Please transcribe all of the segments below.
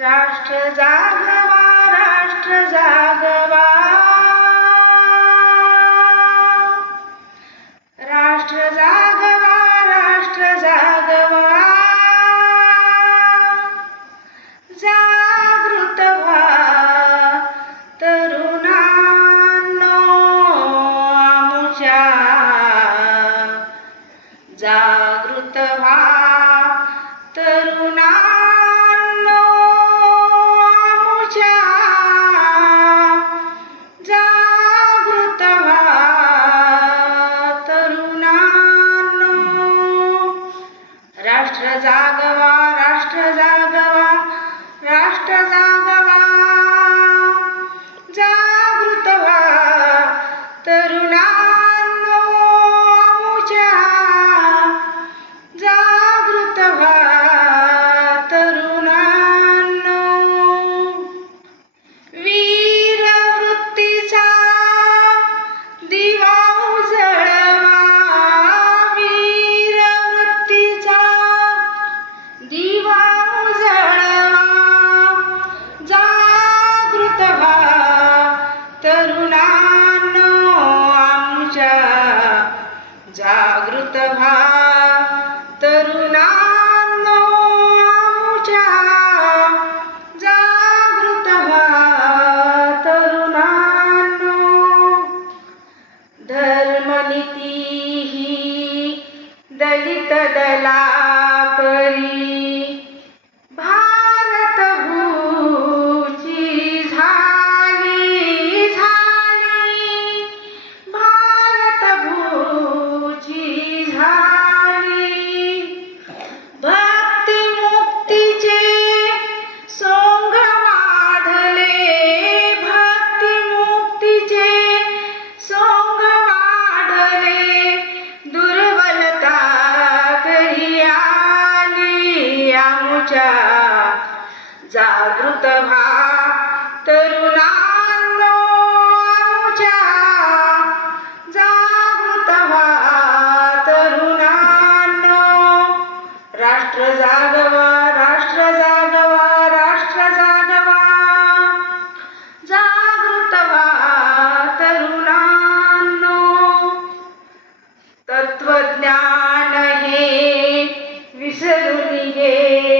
राष्ट्र जाग महाराष्ट्र जाग राष्ट्र जागवा राष्ट्र जागवा राष्ट्र जागवा जागृत व्हा तरुणा. कृतभा तरुणान्नो आमच्या जागृत व्हा तरुणान्नो राष्ट्र जागवा राष्ट्र जागवा राष्ट्र जागवा. जागृत व्हा तरुणान्नो तत्वज्ञान हे विसरून घे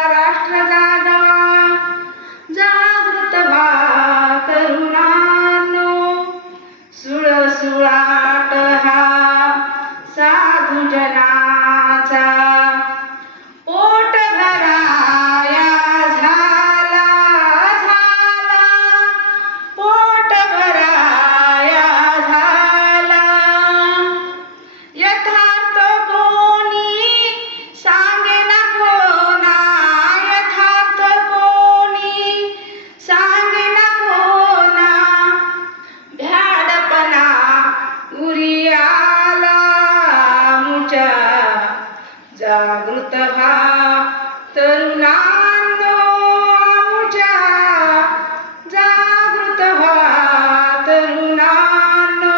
जागृत व्हा. तरुणांनो जागृत व्हा. तरुणांनो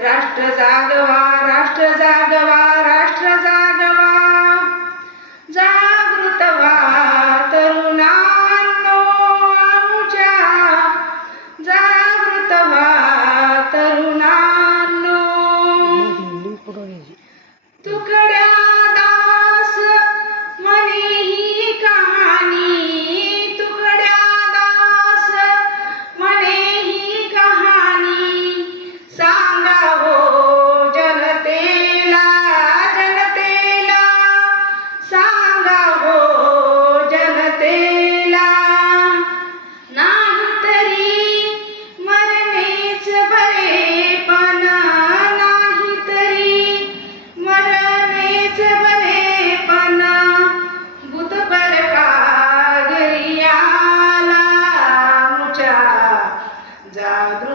राष्ट्र जागवा. da